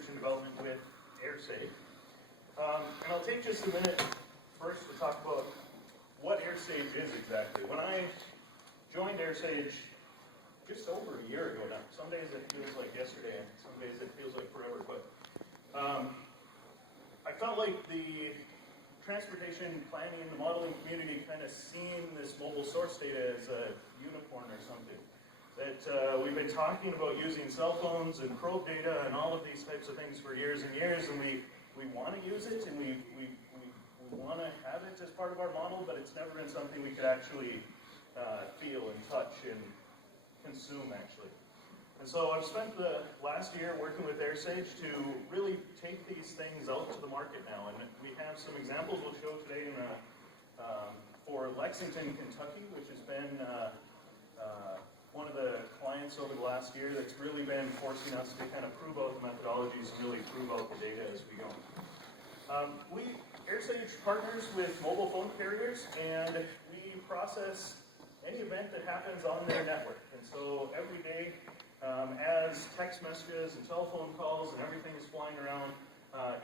research and development with AirSage. And I'll take just a minute first to talk about what AirSage is exactly. When I joined AirSage just over a year ago now, some days it feels like yesterday, and some days it feels like forever, but I felt like the transportation planning, the modeling community kind of seen this mobile source data as a unicorn or something. That we've been talking about using cell phones and probe data and all of these types of things for years and years, and we want to use it and we want to have it as part of our model, but it's never been something we could actually feel and touch and consume actually. And so I've spent the last year working with AirSage to really take these things out to the market now, and we have some examples we'll show today for Lexington, Kentucky, which has been one of the clients over the last year that's really been forcing us to kind of prove out the methodologies and really prove out the data as we go. AirSage partners with mobile phone carriers, and we process any event that happens on their network. And so every day, as text messages and telephone calls and everything is flying around,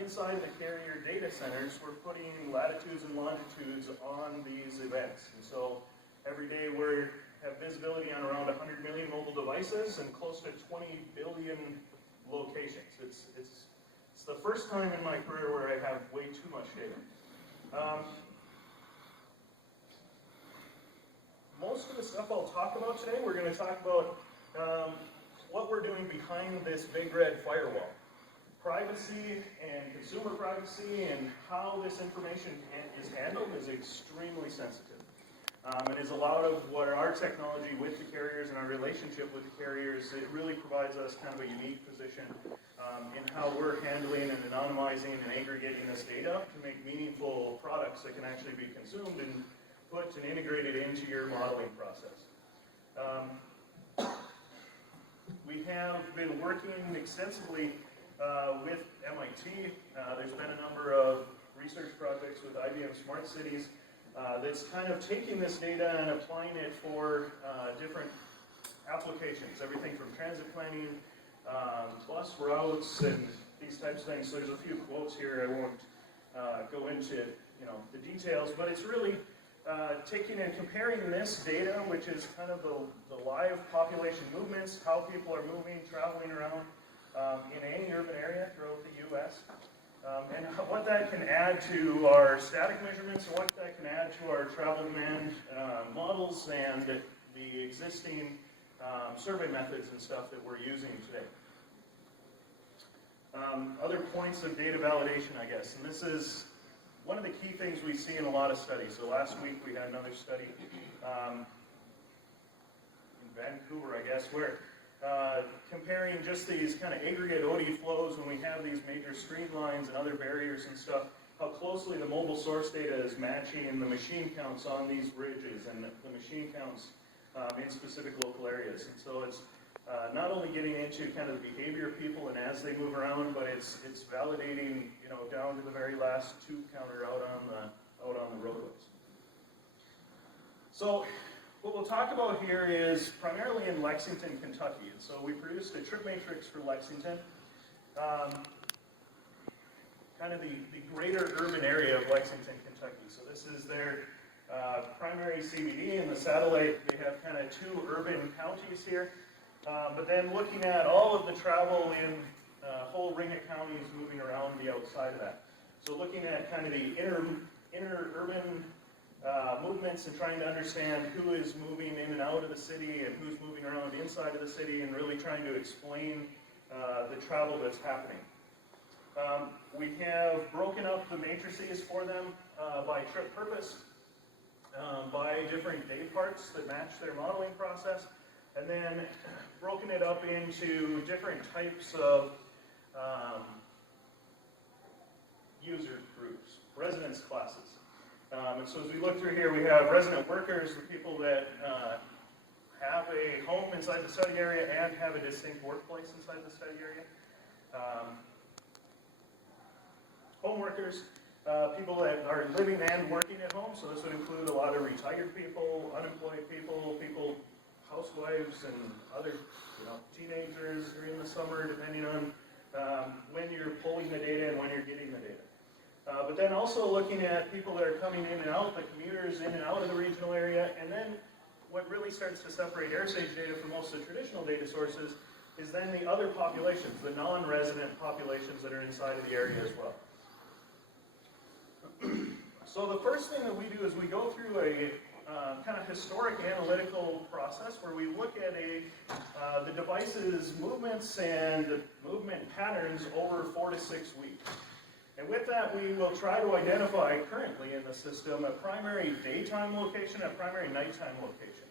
inside the carrier data centers, we're putting latitudes and longitudes on these events. And so every day we have visibility on around 100 million mobile devices and close to 20 billion locations. It's the first time in my career where I have way too much data. Most of the stuff I'll talk about today, we're going to talk about what we're doing behind this big red firewall. Privacy and consumer privacy and how this information is handled is extremely sensitive. It is a lot of what our technology with the carriers and our relationship with the carriers, it really provides us kind of a unique position in how we're handling and anonymizing and aggregating this data to make meaningful products that can actually be consumed and put and integrated into your modeling process. We have been working extensively with MIT. There's been a number of research projects with IBM Smart Cities that's kind of taking this data and applying it for different applications, everything from transit planning, bus routes, and these types of things. So there's a few quotes here. I won't go into the details, but it's really taking and comparing this data, which is kind of the live population movements, how people are moving, traveling around in any urban area throughout the U.S., and what that can add to our static measurements, and what that can add to our travel demand models and the existing survey methods and stuff that we're using today. Other points of data validation, I guess, and this is one of the key things we see in a lot of studies. So last week we had another study in Vancouver, I guess, where comparing just these kind of aggregate OD flows when we have these major stream lines and other barriers and stuff, how closely the mobile source data is matching the machine counts on these bridges and the machine counts in specific local areas. And so it's not only getting into kind of the behavior of people and as they move around, but it's validating, down to the very last tube counter out on the roadways. So what we'll talk about here is primarily in Lexington, Kentucky. And so we produced a trip matrix for Lexington, kind of the greater urban area of Lexington, Kentucky. So this is their primary CBD, and the satellite, they have kind of two urban counties here. But then looking at all of the travel in a whole ring of counties moving around the outside of that. So looking at kind of the inner urban movements and trying to understand who is moving in and out of the city and who's moving around inside of the city, and really trying to explain the travel that's happening. We have broken up the matrices for them by trip purpose, by different day parts that match their modeling process, and then broken it up into different types of user groups, residence classes. And so as we look through here, we have resident workers, the people that have a home inside the study area and have a distinct workplace inside the study area. Home workers, people that are living and working at home, so this would include a lot of retired people, unemployed people, housewives, and other teenagers during the summer, depending on when you're pulling the data and when you're getting the data. But then also looking at people that are coming in and out, the commuters in and out of the regional area, and then what really starts to separate AirSage data from most of the traditional data sources is then the other populations, the non-resident populations that are inside of the area as well. So the first thing that we do is we go through a kind of historic analytical process where we look at the device's movements and movement patterns over 4 to 6 weeks. And with that, we will try to identify currently in the system a primary daytime location, a primary nighttime location.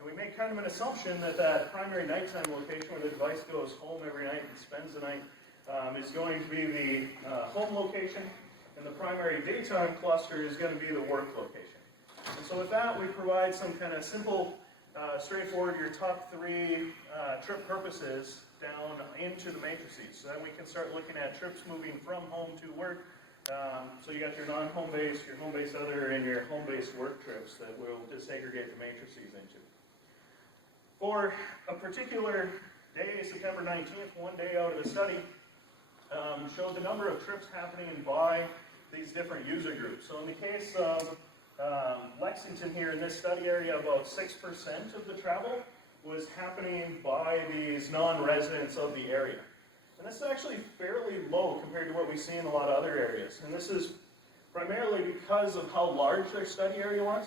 And we make kind of an assumption that that primary nighttime location where the device goes home every night and spends the night is going to be the home location, and the primary daytime cluster is going to be the work location. And so with that, we provide some kind of simple, straightforward, your top 3 trip purposes down into the matrices. So then we can start looking at trips moving from home to work. So you got your non-home base, your home base other, and your home base work trips that we'll disaggregate the matrices into. For a particular day, September 19th, one day out of the study, showed the number of trips happening by these different user groups. So in the case of Lexington here in this study area, about 6% of the travel was happening by these non-residents of the area. And this is actually fairly low compared to what we see in a lot of other areas. And this is primarily because of how large their study area was.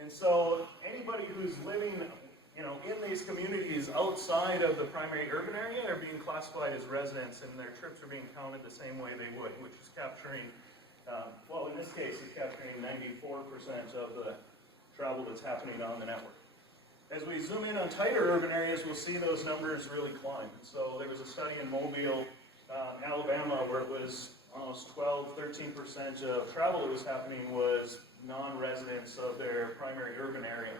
And so anybody who's living in these communities outside of the primary urban area are being classified as residents, and their trips are being counted the same way they would, which is capturing, well, in this case, it's capturing 94% of the travel that's happening on the network. As we zoom in on tighter urban areas, we'll see those numbers really climb. So there was a study in Mobile, Alabama, where it was almost 12-13% of travel that was happening was non-residents of their primary urban area.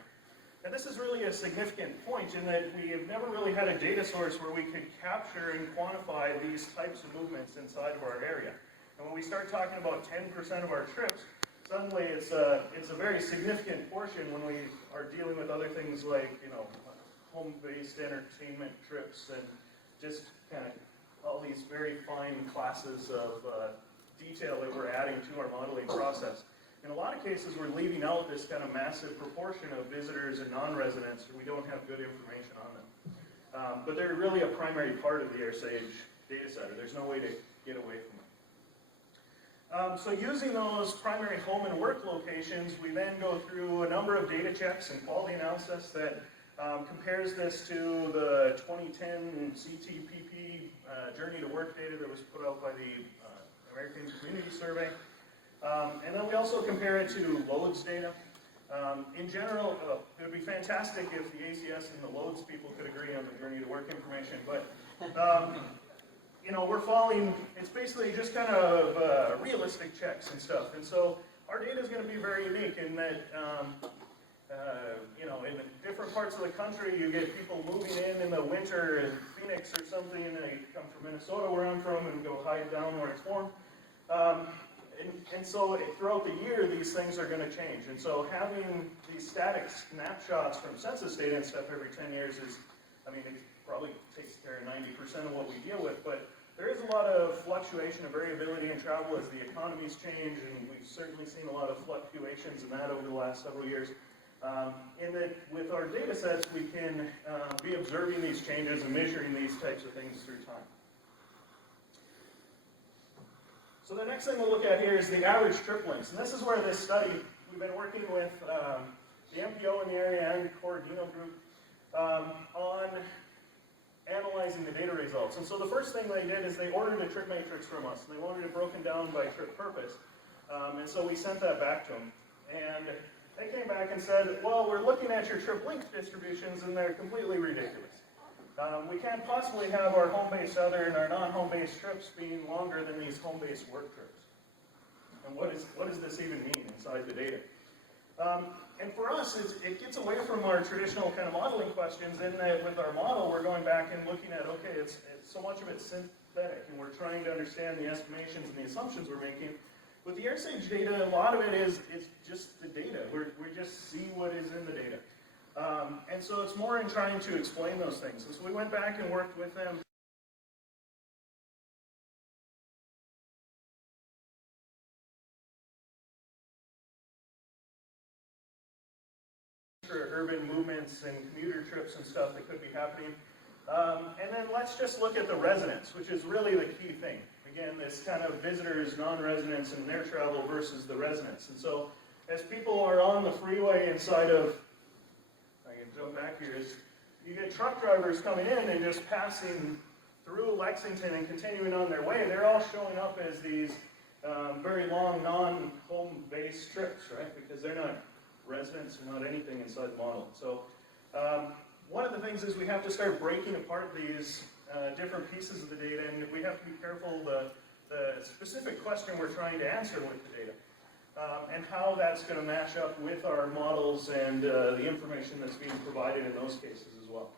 And this is really a significant point in that we have never really had a data source where we could capture and quantify these types of movements inside of our area. And when we start talking about 10% of our trips, suddenly it's a very significant portion when we are dealing with other things like, home-based entertainment trips and just kind of all these very fine classes of detail that we're adding to our modeling process. In a lot of cases, we're leaving out this kind of massive proportion of visitors and non-residents, we don't have good information on them. But they're really a primary part of the AirSage data set. There's no way to get away from it. So using those primary home and work locations, we then go through a number of data checks and quality analysis that compares this to the 2010 CTPP Journey to Work data that was put out by the American Community Survey. And then we also compare it to loads data. In general, it would be fantastic if the ACS and the loads people could agree on the Journey to Work information, but we're following, it's basically just kind of realistic checks and stuff. And so our data is going to be very unique in that, in different parts of the country, you get people moving in the winter in Phoenix or something, and they come from Minnesota, where I'm from, and go hide down where it's warm. And so throughout the year, these things are going to change. And so having these static snapshots from census data and stuff every 10 years is, it probably takes care of 90% of what we deal with, but there is a lot of fluctuation of variability in travel as the economies change, and we've certainly seen a lot of fluctuations in that over the last several years. In that with our data sets, we can be observing these changes and measuring these types of things through time. So the next thing we'll look at here is the average trip lengths. And this is where this study, we've been working with the MPO in the area and Corradino group on analyzing the data results. And so the first thing they did is they ordered a trip matrix from us, and they wanted it broken down by trip purpose. And so we sent that back to them. And they came back and said, well, we're looking at your trip length distributions, and they're completely ridiculous. We can't possibly have our home-based other and our non-home-based trips being longer than these home-based work trips. And what does this even mean inside the data? And for us, it gets away from our traditional kind of modeling questions in that with our model, we're going back and looking at, okay, it's so much of it's synthetic, and we're trying to understand the estimations and the assumptions we're making. With the AirSage data, a lot of it is just the data. We just see what is in the data. And so it's more in trying to explain those things. And so we went back and worked with them for urban movements and commuter trips and stuff that could be happening. And then let's just look at the residents, which is really the key thing. Again, this kind of visitors, non-residents, and their travel versus the residents. And so, as people are on the freeway inside of, I can jump back here, is you get truck drivers coming in and just passing through Lexington and continuing on their way. They're all showing up as these very long non-home-based trips, right? Because they're not residents or not anything inside the model. So one of the things is we have to start breaking apart these different pieces of the data, and we have to be careful the specific question we're trying to answer with the data, and how that's going to mash up with our models and the information that's being provided in those cases as well.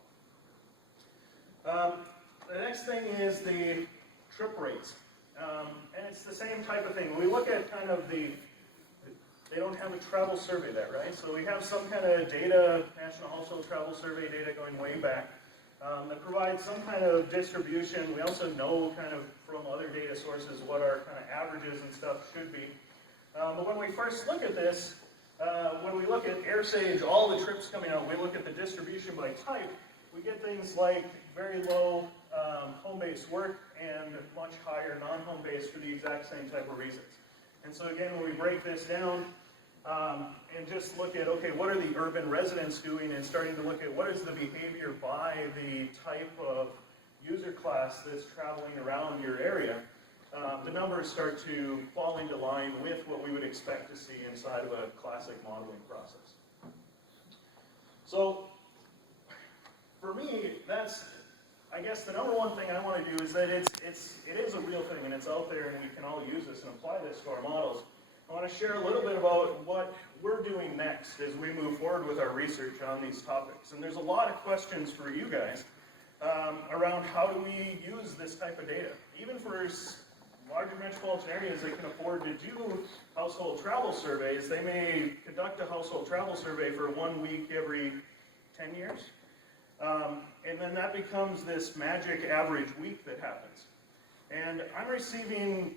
The next thing is the trip rates. And it's the same type of thing. We look at kind of they don't have a travel survey there, right? So we have some kind of data, National Household Travel Survey data going way back, that provides some kind of distribution. We also know kind of from other data sources what our kind of averages and stuff should be. But when we first look at this, when we look at AirSage, all the trips coming out, we look at the distribution by type, we get things like very low home-based work and much higher non-home-based for the exact same type of reasons. And so again, when we break this down and just look at, okay, what are the urban residents doing, and starting to look at what is the behavior by the type of user class that's traveling around your area, the numbers start to fall into line with what we would expect to see inside of a classic modeling process. So for me, that's, I guess the number one thing I want to do is that it is a real thing, and it's out there, and we can all use this and apply this to our models. I want to share a little bit about what we're doing next as we move forward with our research on these topics. And there's a lot of questions for you guys around how do we use this type of data. Even for larger metropolitan areas that can afford to do household travel surveys, they may conduct a household travel survey for 1 week every 10 years. And then that becomes this magic average week that happens. And I'm receiving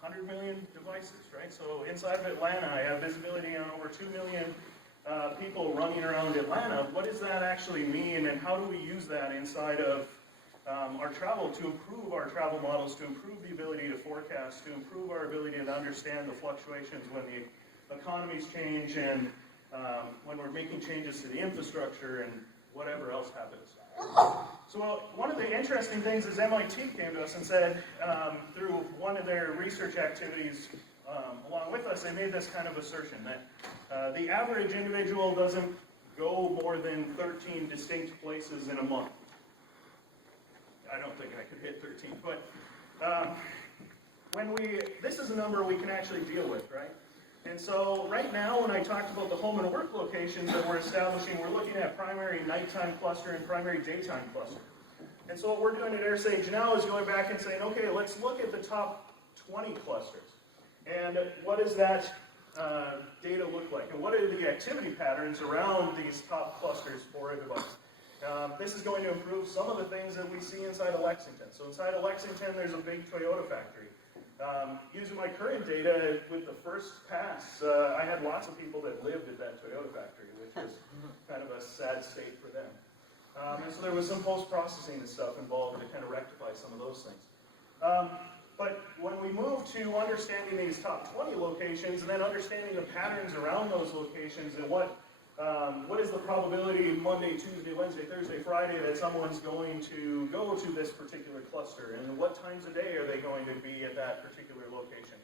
100 million devices, right? So inside of Atlanta, I have visibility on over 2 million people running around Atlanta. What does that actually mean, and how do we use that inside of our travel to improve our travel models, to improve the ability to forecast, to improve our ability to understand the fluctuations when the economies change and when we're making changes to the infrastructure and whatever else happens. So one of the interesting things is MIT came to us and said, through one of their research activities along with us, they made this kind of assertion that the average individual doesn't go more than 13 distinct places in a month. I don't think I could hit 13, but this is a number we can actually deal with, right? And so right now, when I talked about the home and work locations that we're establishing, we're looking at primary nighttime cluster and primary daytime cluster. And so what we're doing at AirSage now is going back and saying, okay, let's look at the top 20 clusters. And what does that data look like? And what are the activity patterns around these top clusters for a device? This is going to improve some of the things that we see inside of Lexington. So inside of Lexington, there's a big Toyota factory. Using my current data with the first pass, I had lots of people that lived at that Toyota factory, which was kind of a sad state for them. And so there was some post-processing and stuff involved to kind of rectify some of those things. But when we move to understanding these top 20 locations and then understanding the patterns around those locations and what is the probability Monday, Tuesday, Wednesday, Thursday, Friday that someone's going to go to this particular cluster, and what times a day are they going to be at that particular location?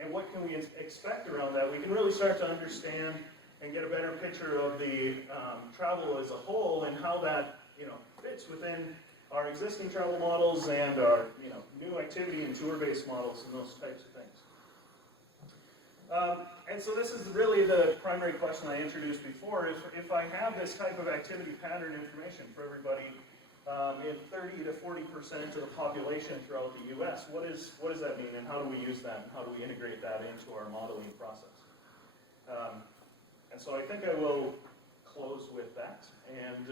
And what can we expect around that? We can really start to understand and get a better picture of the travel as a whole and how that fits within our existing travel models and our new activity and tour-based models and those types of things. And so this is really the primary question I introduced before. If I have this type of activity pattern information for everybody in 30 to 40% of the population throughout the U.S., what does that mean, and how do we use that, and how do we integrate that into our modeling process? And so I think I will close with that and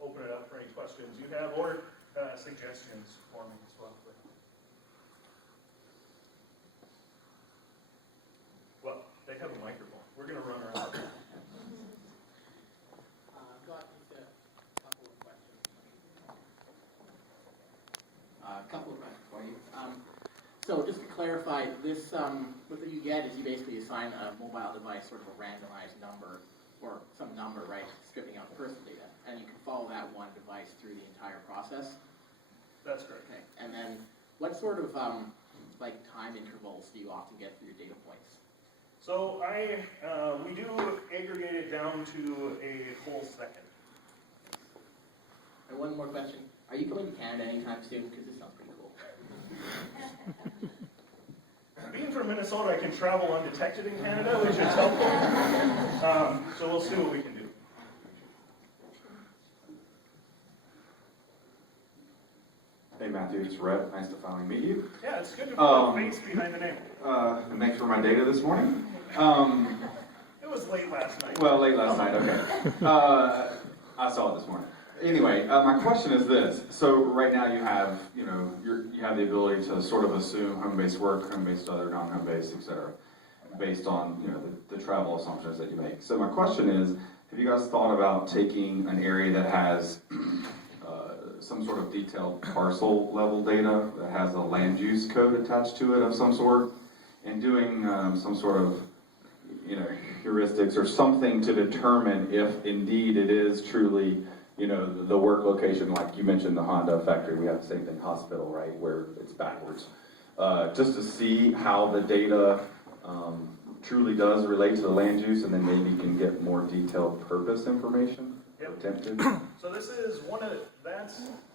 open it up for any questions you have or suggestions for me as well. Well, they have a microphone. We're going to run around. everybody. So just to clarify, this what you get is you basically assign a mobile device sort of a randomized number or some number, right, stripping out person data, and you can follow that one device through the entire process. That's correct. Okay. And then what sort of like time intervals do you often get for your data points? So we do aggregate it down to a whole second. And one more question. Are you coming to Canada anytime soon? Because this sounds pretty cool. Being from Minnesota, I can travel undetected in Canada, which is helpful. So we'll see what we can do. Hey Matthew, it's Rhett. Nice to finally meet you. Yeah, it's good to put a face behind the name. And thanks for my data this morning. It was late last night. Well, late last night, okay. I saw it this morning. Anyway, my question is this. So right now you have, you have the ability to sort of assume home-based work, home-based other, non-home-based, et cetera, based on, the travel assumptions that you make. So my question is, have you guys thought about taking an area that has some sort of detailed parcel level data that has a land use code attached to it of some sort, and doing some sort of, heuristics or something to determine if indeed it is truly, the work location, like you mentioned the Honda factory, we have the same thing, hospital, right, where it's backwards. Just to see how the data truly does relate to the land use, and then maybe you can get more detailed purpose information. Yep. Attempted. So this is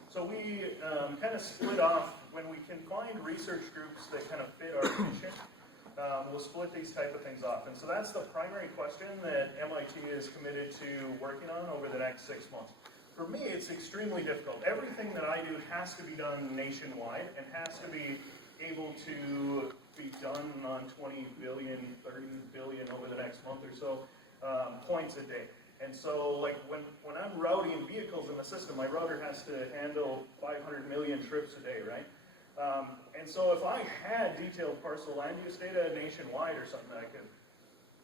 so we kind of split off, when we can find research groups that kind of fit our mission, we'll split these type of things off. And so that's the primary question that MIT is committed to working on over the next 6 months. For me, it's extremely difficult. Everything that I do has to be done nationwide and has to be able to be done on 20 billion, 30 billion over the next month or so points a day. And so, like, when I'm routing vehicles in the system, my router has to handle 500 million trips a day, right? And so if I had detailed parcel land use data nationwide or something that I could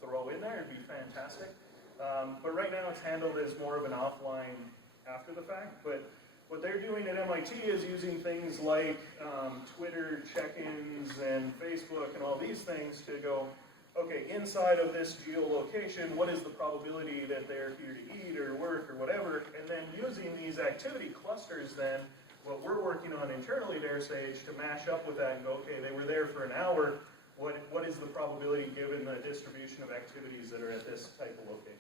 throw in there, it'd be fantastic. But right now it's handled as more of an offline after the fact. But what they're doing at MIT is using things like Twitter check-ins and Facebook and all these things to go, okay, inside of this geolocation, what is the probability that they're here to eat or work or whatever? And then using these activity clusters then, what we're working on internally at AirSage to mash up with that and go, okay, they were there for an hour, what is the probability given the distribution of activities that are at this type of location?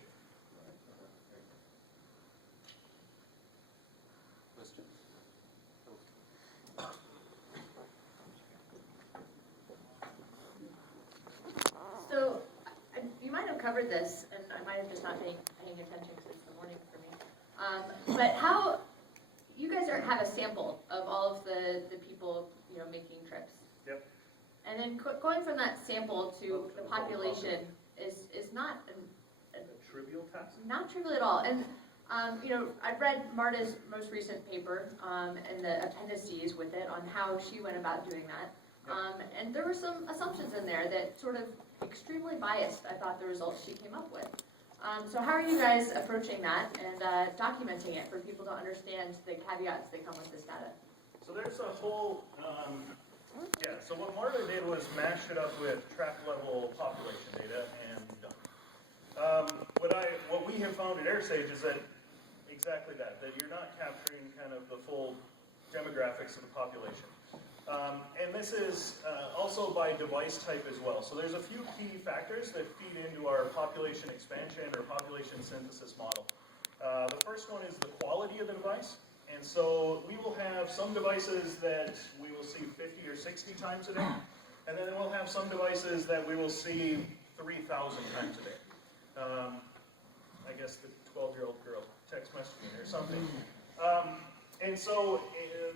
So, you might have covered this, and I might have just not been paying attention because it's the morning for me. But how, you guys have a sample of all of the people, making trips. Yep. And then going from that sample to the population is not A trivial task? not trivial at all. And I've read Marta's most recent paper and the appendices with it on how she went about doing that. And there were some assumptions in there that sort of extremely biased, I thought, the results she came up with. So how are you guys approaching that and documenting it for people to understand the caveats that come with this data? So there's a whole, so what Marta did was mash it up with tract level population data and done. What we have found at AirSage is that exactly that you're not capturing kind of the full demographics of the population. And this is also by device type as well. So there's a few key factors that feed into our population expansion or population synthesis model. The first one is the quality of the device. And so we will have some devices that we will see 50 or 60 times a day. And then we'll have some devices that we will see 3,000 times a day. I guess the 12-year-old girl text messaging or something. And so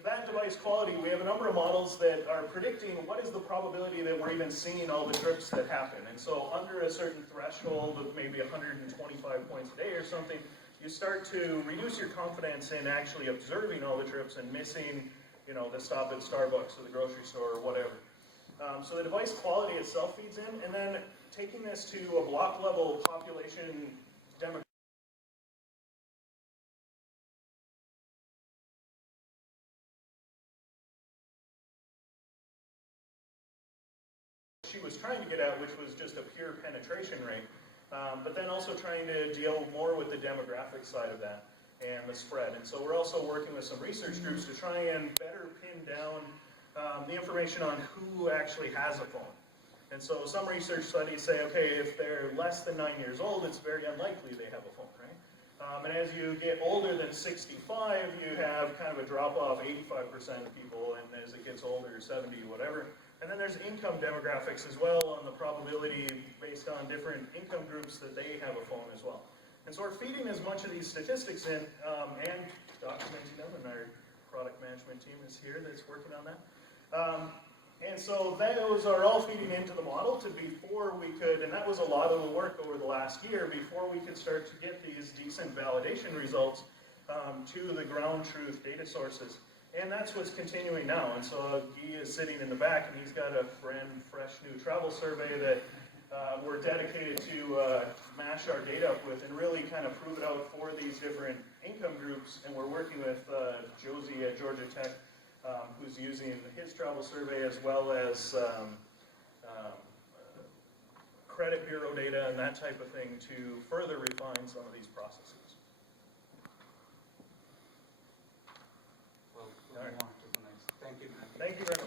that device quality, we have a number of models that are predicting what is the probability that we're even seeing all the trips that happen. And so under a certain threshold of maybe 125 points a day or something, you start to reduce your confidence in actually observing all the trips and missing, the stop at Starbucks or the grocery store or whatever. So the device quality itself feeds in, and then taking this to a block level population demographic. she was trying to get at, which was just a pure penetration rate, but then also trying to deal more with the demographic side of that and the spread. And so we're also working with some research groups to try and better pin down the information on who actually has a phone. And so some research studies say, okay, if they're less than 9 years old, it's very unlikely they have a phone, right? And as you get older than 65, you have kind of a drop-off, 85% of people, and as it gets older, 70, whatever. And then there's income demographics as well on the probability based on different income groups that they have a phone as well. And so we're feeding as much of these statistics in and documenting them, and our product management team is here that's working on that. And so those are all feeding into the model to before we could, and that was a lot of the work over the last year, before we could start to get these decent validation results to the ground truth data sources. And that's what's continuing now. And so Guy is sitting in the back, and he's got a fresh new travel survey that we're dedicated to mash our data up with and really kind of prove it out for these different income groups. And we're working with Josie at Georgia Tech, who's using his travel survey as well as credit bureau data and that type of thing to further refine some of these processes. Well, we'll move on to the next. Thank you. Thank you very much.